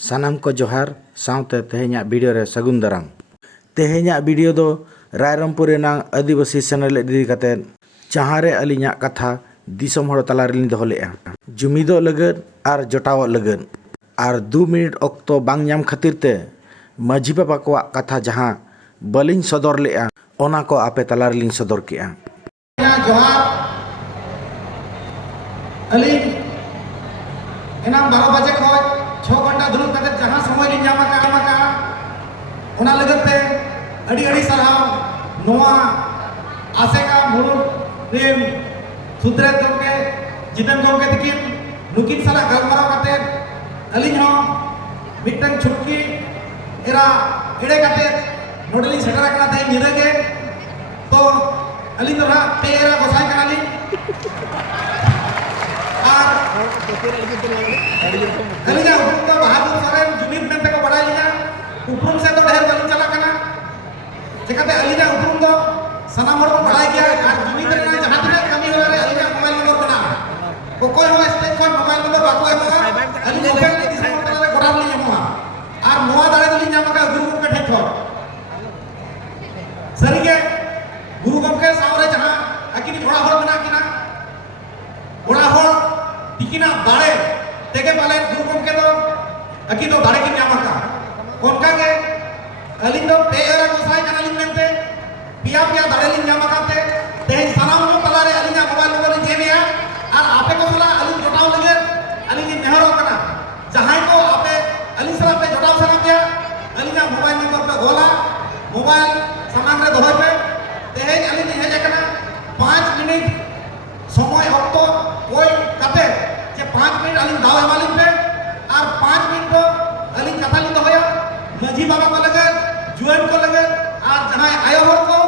सानाम को जोहार साउते तेहेኛग वीडियो रे सगुन दाराम। तेहेኛग वीडियो दो रायरंगपुर रेनांग आदिवासी सेनेल इदी काते जहां रे अलिኛग कथा दिसोम हड़ तला रेलिं दोहो लेआ जुमिदो लगन आर जोटाव लगन आर 2 मिनट ऑक्तो बांग नाम खातिर ते माझी बाबा को कथा जहां बलिंग सदर लेआ ओना को आपे तला रेलिं सदर केआ। जोहार अली एना 12 बजे खoj 6 घंटा दुरुब कते जहां समय लिं नाम का ओना लगते अड़ी अड़ी सराव नोआ आसेका मुरुद रेम सुद्रे तोके जितन गोके तकिन नुकिन साला गलमाराव कते अली हो मिटन छुटकी एरा एड़े कते नोडली सेटरा कना ते निदा के तो अली तो रा तेरा गोसाई कनाली और अली जा उपरुम तो बहादुर सरेन जुमिद मेंते को बड़ा लिया उपरुम से तो ढेर बलिं चला कना चिकाते अली जा उपरुम तो सनाम हड़ को बड़ा गया और जुमिद रे जहां तिना कमी होला रे अली जा मोबाइल नंबर बना को कोई हो स्टेज को मोबाइल नंबर बाको एमोगा अली मोबाइल के दिस नंबर रे गोड़ा लिं एमोगा और नोआ दाड़े दिलिं नाम का गुरु के ठेठो सरी के गुरु गमके सावरे जहां अकिनी ओड़ा हड़ बना किना ओड़ा हड़ दिकिना दाड़े तेगे पाले गुरु गमके तो अकी तो दाड़े की नाम का कोनका के अली तो पेरा गोसाई कनाली मेंते पिया पिया दाड़े लिं नाम काते ते सनाम नो तला रे अली ना मोबाइल नंबर लिं जेमिया और आपे को सला अली जोटाव लगे अली नि नेहरो कना जहां को आपे अली सला पे जोटाव सना पे अली ना मोबाइल नंबर पे गोला मोबाइल सामान रे दोहय पे तेज अली नि हेज कना 5 मिनट समय ऑक्तो कोई कते जे 5 मिनट अली दाव एमालिन पे और 5 मिनट तो अली कथा लिं दोहया माझी बाबा को लगे जुआन को लगे और जहां आयो हर को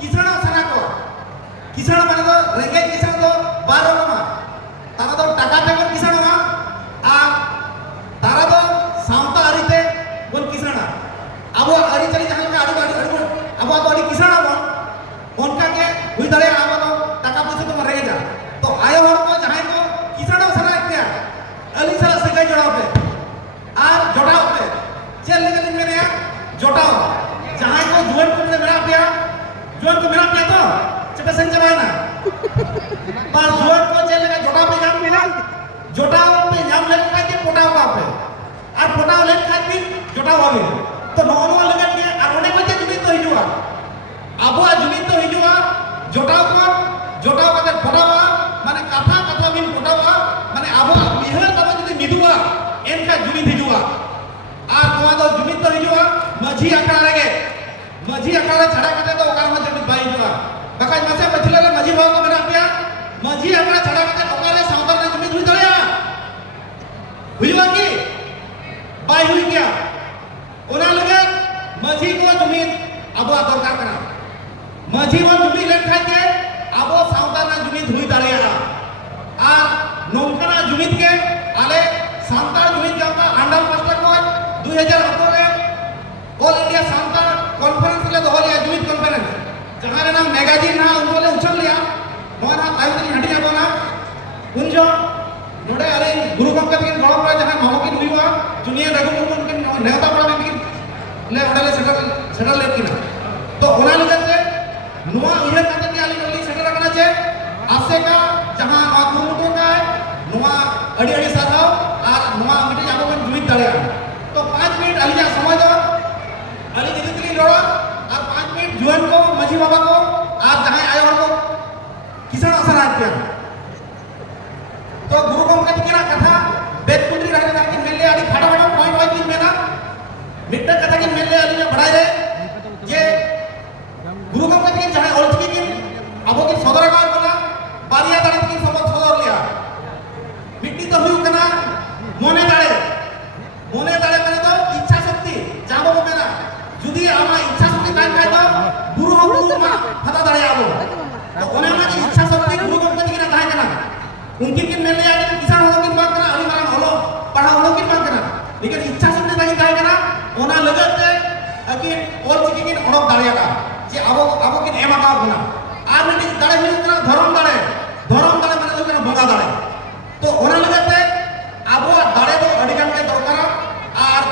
किसणा सना को किसणा माने तो रेंगे किसण तो बारो मा तारा तो टाका पे कोन किसण मा आ तारा तो सावता अरिते बोल किसणा अब अरि चली जहां का अड़ी अब तो अड़ी किसणा बोल उनका के हुई दरे अब तो टाका पैसा तो मरेगा तो आयो हर को जहां को किसणा सना क्या अली सला से जोड़ाव पे और जोड़ाव पे चल लेकिन मेरे यार जोटाव जहां को जुआन को मेरा पिया जुआन को मेरा पिया तो चपे संजवाय ना पर जुआन को चल लगा जोटाव पे नाम मिला जोटाव पे नाम लेखा के पोटाव का पे और पोटाव लेखा भी जोटाव आवे तो नोनो लगा के और ओने को जुमी तो हिजुआ अब जुमी तो हिजुआ जोटाव को जोटाव का पोटाव माने कथा कथा बिन पोटाव माने अब बिहार तब जदी मिदुआ एनका जुमी हिजुआ और नोआ दो जुमी तो हिजुआ माझी अखड़ा रे माझी अखड़ा छड़ा कते तो ओकार में जुमी बाई हिजुआ बकाज मासे पछले ले माझी भाव को मेरा पिया माझी अखड़ा छड़ा कते ओकार रे सावतर रे जुमी हुई दरिया हुईवा की बाई हुई क्या ओना लगे माझी को जुमी अब दरकार करा माझी वो जुमी ले खाई के अब सावतर रे जुमी हुई दरिया और नोंकना जुमी के आले सांतार जुमी का अंडर मास्टर को 2018 रे ऑल इंडिया सांतार कॉन्फ्रेंस ले दोहो लिया जुमी कॉन्फ्रेंस जहां रे ना मैगजीन ना उनको ले उछल लिया मोना ताइतनी हटिया बोला उनजो नोडे अरे गुरु गमके के गळम रे जहां मामो की हुईवा दुनिया रगु मुर्मन के नेता पड़ा में ले ओडले सेटल ले किना तो ओना लगते नुआ इहे कते के आली गली सेटल रखना छे आसे का जहां नुआ गुरु का है नुआ अड़ी अड़ी साथाव और नुआ मिटे जाबो में जुमी दड़िया तो 5 मिनट अली जा समय दो अली जितनी लोड़ा और 5 मिनट जुआन को माझी बाबा को और जहां आयो हर को किसान असर आ गया तो गुरु गमके तिकिना कथा बेदकुटी रहने ना कि मेले अली खाड़ा बड़ा पॉइंट वाइज दिन में ना मिट्टा कथा कि मेले अली ने बढ़ाई रे ये गुरु गमके तिकिन जहां ओलचकी कि अबो कि सदरगार बोला बारिया दाड़ी तिकिन सबक सदर लिया मिट्टी तो हुई कना मोने दाड़े माने तो इच्छा शक्ति जाबो मेरा जुदी आमा इच्छा शक्ति टाइम खाय तो गुरु हो गुरु मा हता दाड़े आबो तो ओने ना इच्छा शक्ति गुरु गमके तिकिन ताहे कना उनकी किन मेले आगे किसान हो किन बात करा अली मारा होलो पढ़ा होलो किन बात करा लेकिन इच्छा शक्ति ताहे कना ओना लगते अकी ओल चिकी किन ओडक दाड़िया जे आबो किन एमा का बना आर ने दाड़े हुई कना धरम दाड़े माने तो कना बंगा दाड़े तो ओना लगते आबो दाड़े तो अडिगान के दरकार और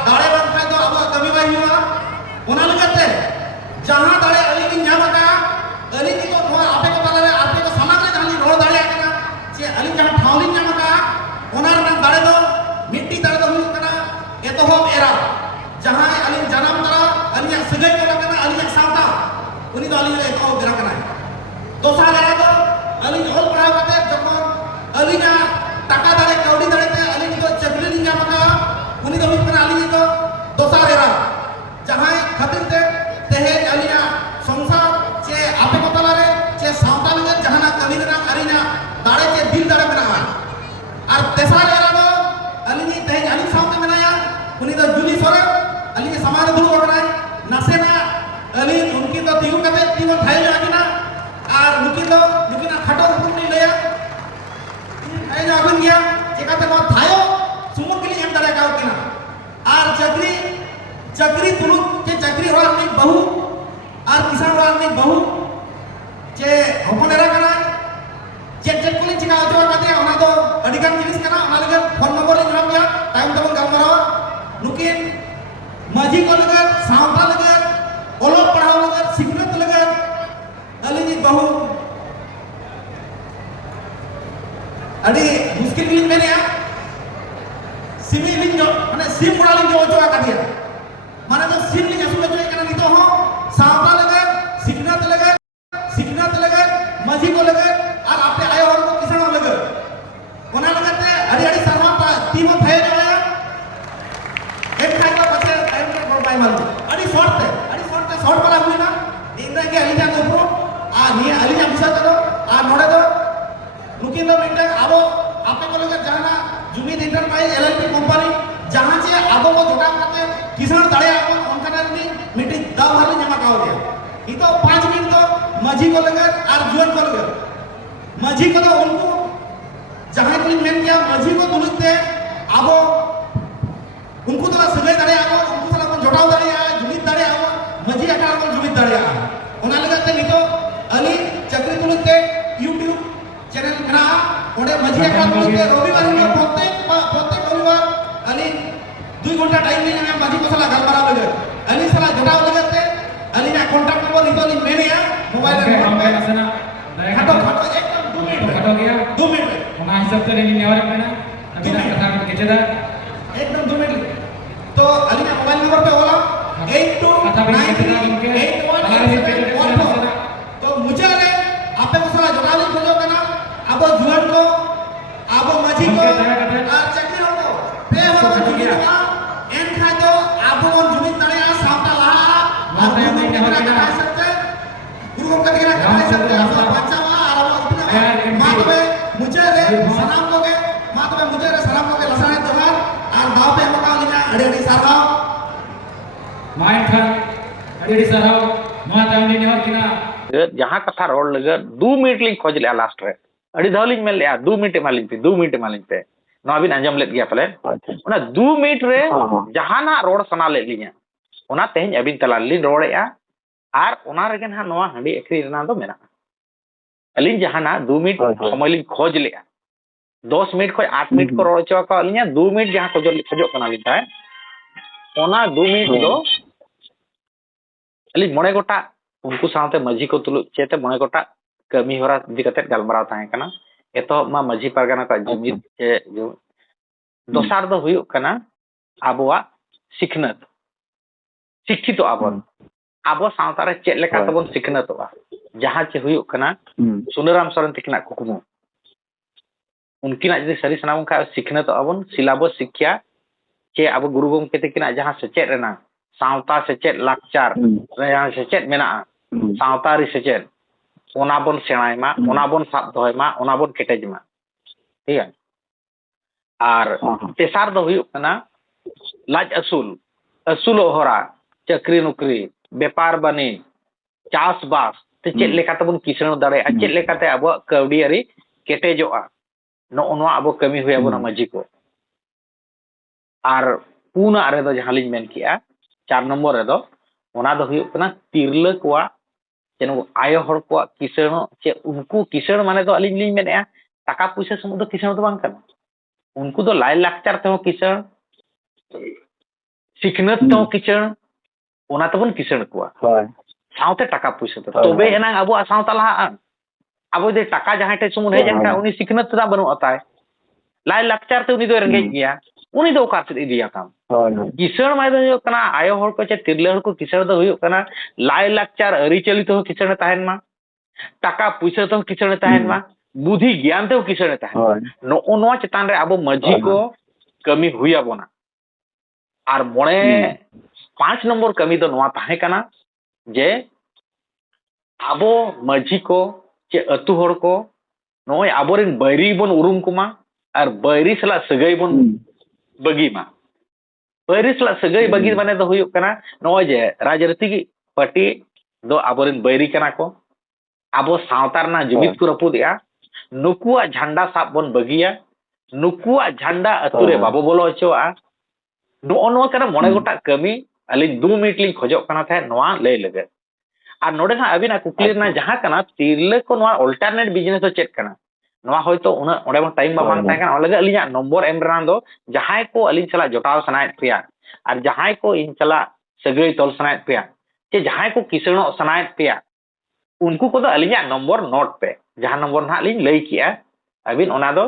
एतोहब एरा जहां अलिंग जानम तरा अलिंग सगै को लगना अलिंग सावता उनी दो अलिंग एतोहब एरा कना दोसार एरा दो अलिंग ऑल पढ़ाव कते जखन अलिंग टाका दाड़े कौड़ी दाड़े ते अलिंग दो चकरी लिंग मका उनी दो हुकना अलिंग दो दोसार एरा जहां खातिर ते तेहे अलिंग संसार चे आपे को तलारे चे सावता लगे जहाना कवि ना अरिना दाड़े चे दिल दाड़े बना और तेसार एरा दो अलिंग तेहे अलिंग सावते बनाया उनी दो जुली सोरे अलिंग समाज दुल ओकना नसेना अलिंग उनकी तो तिगु कते तिगु थाई लागिना और नुकिना खाटो रुकुनी लया आई जागन गया चिकाते नो थायो सुमुक के लिए हम दाड़े काव किना और चक्री तुलु चे चक्री होर में बहु और किसान होर में बहु चे होपनेरा कना चेक को चिका अजवा काते ओना दो अडिगान जिनिस कना ओना लगे फोन नंबर ले नाम गया टाइम तबन गलमारो नुकिन माझी को लगे सावता लगे ओलो पढ़ाव लगे सिखनत लगे अलिंग बहु अड़ी मुश्किल लिंग में या सिमी लिंग जो माने सिम उड़ा लिंग जो अजवा का दिया माने तो सिम लिंग असुल जो कना नितो हो सावता लगे सिखनत लगे माझी को लगे और आपे आयो और को किसान लगे ओना लगते अड़ी सरवा टीम भय जाया एक खाई का बच्चे टाइम पर बाय मालूम अड़ी शॉर्ट वाला हुई ना इंद्रा के अलीजा को प्रो आ नि अलीजा बिसा करो आ नोडे दो नुकिन दो मिनट आबो आपे को लगे जाना जुमीद इंटरप्राइज एलएलपी कंपनी जहां से आबो को जोड़ा करते किसान दाड़े आबो उनका ने मीटिंग दाव हाल जमा काओ गया ई तो 5 मिनट तो माझी को लगे और जुअन को लगे माझी को तो उनको जहां के मेन किया माझी को तुलते आबो उनको तो सगै दाड़े आबो उनको साला को जोड़ाव दाड़े आ जुमीद दाड़े आबो माझी अकार को जुमीद दाड़े आ ओना लगते नितो अली चक्री तुलते YouTube चैनल करा ओडे माझी अकार तुलते रविवार में प्रत्येक रविवार अली 2 घंटा टाइम में मैं माझी को साला गलमारा लगे अली साला जोड़ाव लगते अली ना कांटेक्ट नंबर नितो नि मेने या मोबाइल नंबर खाटो एकदम 2 मिनट खाटो गया 2 मिनट ओना हिसाब से नि नेवर मेना अभी ना कथा को केचदा एकदम 2 मिनट तो अली ना मोबाइल नंबर पे बोला 82938114 तो मुझे रे आपे को साला जोड़ा ले खोलो कना आबो जुआन को आबो माझी को और चक्री को पे हो जुगी का एन खा तो आबो मन जुगी तड़े आ सावता ला और नहीं करा सकते गुरु को करा सकते आप बच्चा और अपने मां में मुझे रे सलाम लोगे मां में मुझे रे सलाम लोगे लसाने दोहार और गांव पे मका लिना अड़ी साराव माइन खान अड़ी साराव मां तामनी ने किना जहां कथा रोड लगे 2 मिनट लिंग खोज ले लास्ट रे अड़ी धावलिंग मेल ले 2 मिनट मालिंग पे नो बिन अंजम लेत गया पले ओना 2 मिनट रे जहाना रोड सना ले लिया ओना तेहन अबिन तला लिन रोड़ेया आर ओना रेगन हा नोआ हंडी एकरी रना दो मेना अलिन जहाना 2 मिनट समय लिंग खोज ले 10 मिनट खोज 8 मिनट को रोड़ चवा को अलिया 2 मिनट जहां खोजो कना लिता है ओना 2 मिनट दो अली मोने गोटा उनको साथे माझी को तुलु चेते मोने गोटा कमी होरा दिकते गलमराव ताहे कना एतो मा माझी परगना का जुमिद जो दोसार दो हुयु कना आबोआ सिखनत शिक्षित आबोन आबो सावतारे चेत लेका तबन सिखनतवा जहां चे हुयु कना सुनराम सरन तिकना कुकुमु उनकिना जदि सरी सनाबन का सिखनत आबोन सिलेबस शिक्षा चे आबो गुरु गंके तिकना जहां सेचेत रेना सावता सेचेत लाकचार जहां सेचेत मेना सावतारी सेचेत ओना बोन सेणायमा ओना बोन साब दोयमा ओना बोन केटेजमा ठीक है और तेसार दो हुयु कना लाज असूल होरा चक्री नुकरी व्यापार बनी चास बास ते चेत लेकाते बोन किसण दाड़े आ चेत लेकाते अब कवडियारी केटेजोआ नो ओनो अब कमी हुया बोना माझी को और पुना रे दो जहां लिन मेन किया 4 नंबर रे दो ओना दो हुयु कना तिरला कोआ जेनो आयो हर को किसण चे उनको किसण माने दो अलिन लिन मेने टाका पैसा समुद दो किसण दो बांग कना उनको दो लाय लाकचार ते किसण सिखनत ते किसण ओना तबन किसण कोआ सावते टाका पैसा तो तबे एना अबो सावता लहा अबो दे टाका जहां टे सुमुन हे जन का उनी सिखनत दा बनु अताय लाय लाकचार ते उनी दो रंगेज गया ᱩᱱᱤ ᱫᱚ ᱚᱠᱟ ᱥᱮᱫ ᱤᱫᱤᱭᱟᱠᱟᱢ ᱦᱳᱭ ᱦᱳᱭ ᱠᱤᱥᱟᱹᱬ ᱢᱟᱭ ᱫᱚ ᱦᱩᱭᱩᱜ ᱠᱟᱱᱟ ᱟᱭᱳ ᱦᱚᱲ ᱠᱚ ᱪᱮ ᱛᱤᱨᱞᱟᱹ ᱦᱚᱲ ᱠᱚ ᱠᱤᱥᱟᱹᱬ ᱫᱚ ᱦᱩᱭᱩᱜ ᱠᱟᱱᱟ ᱞᱟᱭ ᱞᱟᱠᱪᱟᱨ ᱟᱹᱨᱤᱪᱟᱹᱞᱤ ᱛᱮᱦᱚᱸ ᱠᱤᱥᱟᱹᱬᱮ ᱛᱟᱦᱮᱱ ᱢᱟ ᱴᱟᱠᱟ ᱯᱩᱭᱥᱟᱹ ᱛᱮᱦᱚᱸ ᱠᱤᱥᱟᱹᱬᱮ ᱛᱟᱦᱮᱱ ᱢᱟ ᱵᱩᱫᱷᱤ ᱜᱮᱭᱟᱱ ᱛᱮᱦᱚᱸ ᱠᱤᱥᱟᱹᱬᱮ ᱛᱟᱦᱮᱱ ᱢᱟ ᱦᱳᱭ ᱱᱚᱜᱼᱚ ᱱᱚᱣᱟ ᱪᱮᱛᱟᱱ ᱨᱮ ᱟᱵᱚ ᱢᱟᱺᱡᱷᱤ ᱠᱚ ᱠᱟᱹᱢᱤ ᱦᱩᱭ ᱟᱵᱚᱱᱟ ᱟᱨ 5 নম্বর kami do noa tahe kana je abo maji ko che atu hor ko noi aborin bairi bon urum kuma ar bairi sala sagai bon bagi ma bairi sala sagai bagi mane do huyuk kana noi je rajrati party do aborin bairi kana ko abo sautar na jumit ku rapu dia nukuwa jhanda sab bon bagiya nukuwa jhanda ature babo bolo choa no no kana mone gota kami ali 2 minute ling khojok kana the noa lay lege ar node na abina kuklir na jaha kana tirle ko noa alternate business do chet kana noa hoyto una onde ma time ba bang tahe kana olage alinya number emran do jahai ko alin chala jotaw sanai priya ar jahai ko in chala sagai tol sanai priya che jahai ko kisano sanai priya unku ko do alinya number note pe jahan number na lin lay kia abin ona do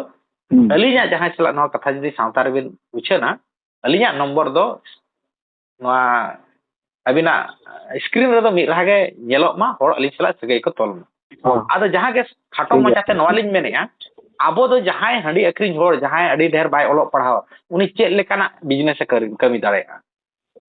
alinya jahai chala noa katha jodi sautar bin uchena alinya number do noa abina screen re do mi rage nyelok ma hor alin chala sagai ko tol ado jaha ge khato machate noa lin menea abo do jahai handi akring hor jahai adi dher bai olok padhaw uni chet lekana business e kami daraya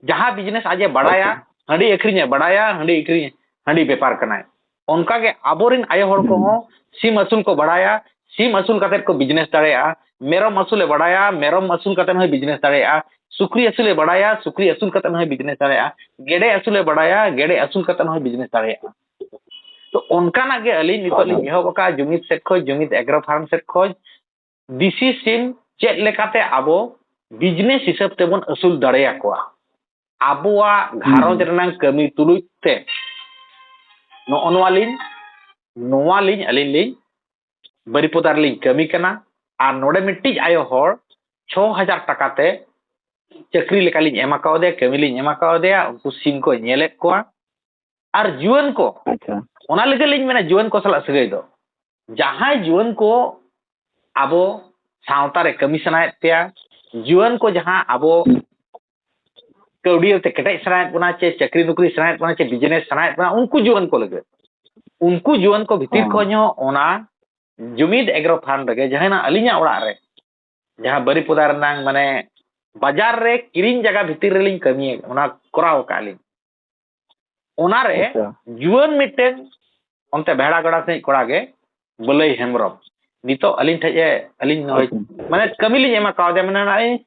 jaha business aje badaya handi akring e badaya handi akring handi bepar kanai onka ge aborin ayo hor ko ho sim asul ko badaya sim asul katet ko business daraya merom asul e badaya merom asul katet ho business daraya sukri asul e badaya sukri asul katet ho business daraya gede asul e badaya gede asul katet ho business daraya तो उनका ना के अली नितो लि एहो बका Jumit set खो Jumit agro farm set खो दिसी सिम चेत लेकाते आबो बिजनेस हिसाब ते बन असूल दाड़ेया को आबोआ घारोज रनांग कमी तुलुते नो अनवालिन अली लिन बरिपोदार लिन कमी कना आ नोडे मिट्टी आयो होर 6000 टाका ते चक्री लेका लिन एमा काओदे कमी लिन एमा काओदे उनको सिम को नेलेक को आर जुवन को अच्छा ona lege liñ mena juwan ko sala sagai do jahay juwan ko abo sauta re kami sanaet pea juwan ko jaha abo kaudi te ketai sanaet buna che chakri nukri sanaet buna che business sanaet buna unku juwan ko lege unku juwan ko bhitir ko nyo ona jumid agro farm lege jahay na alinya orak re jaha bari podar nang mane bajar re kirin jaga bhitir re liñ kami ona koraw ka liñ ona re juwan miten onte behada gada se koda ge bolai hemrom nito alin thaje alin noi mane kami li ema ka de mane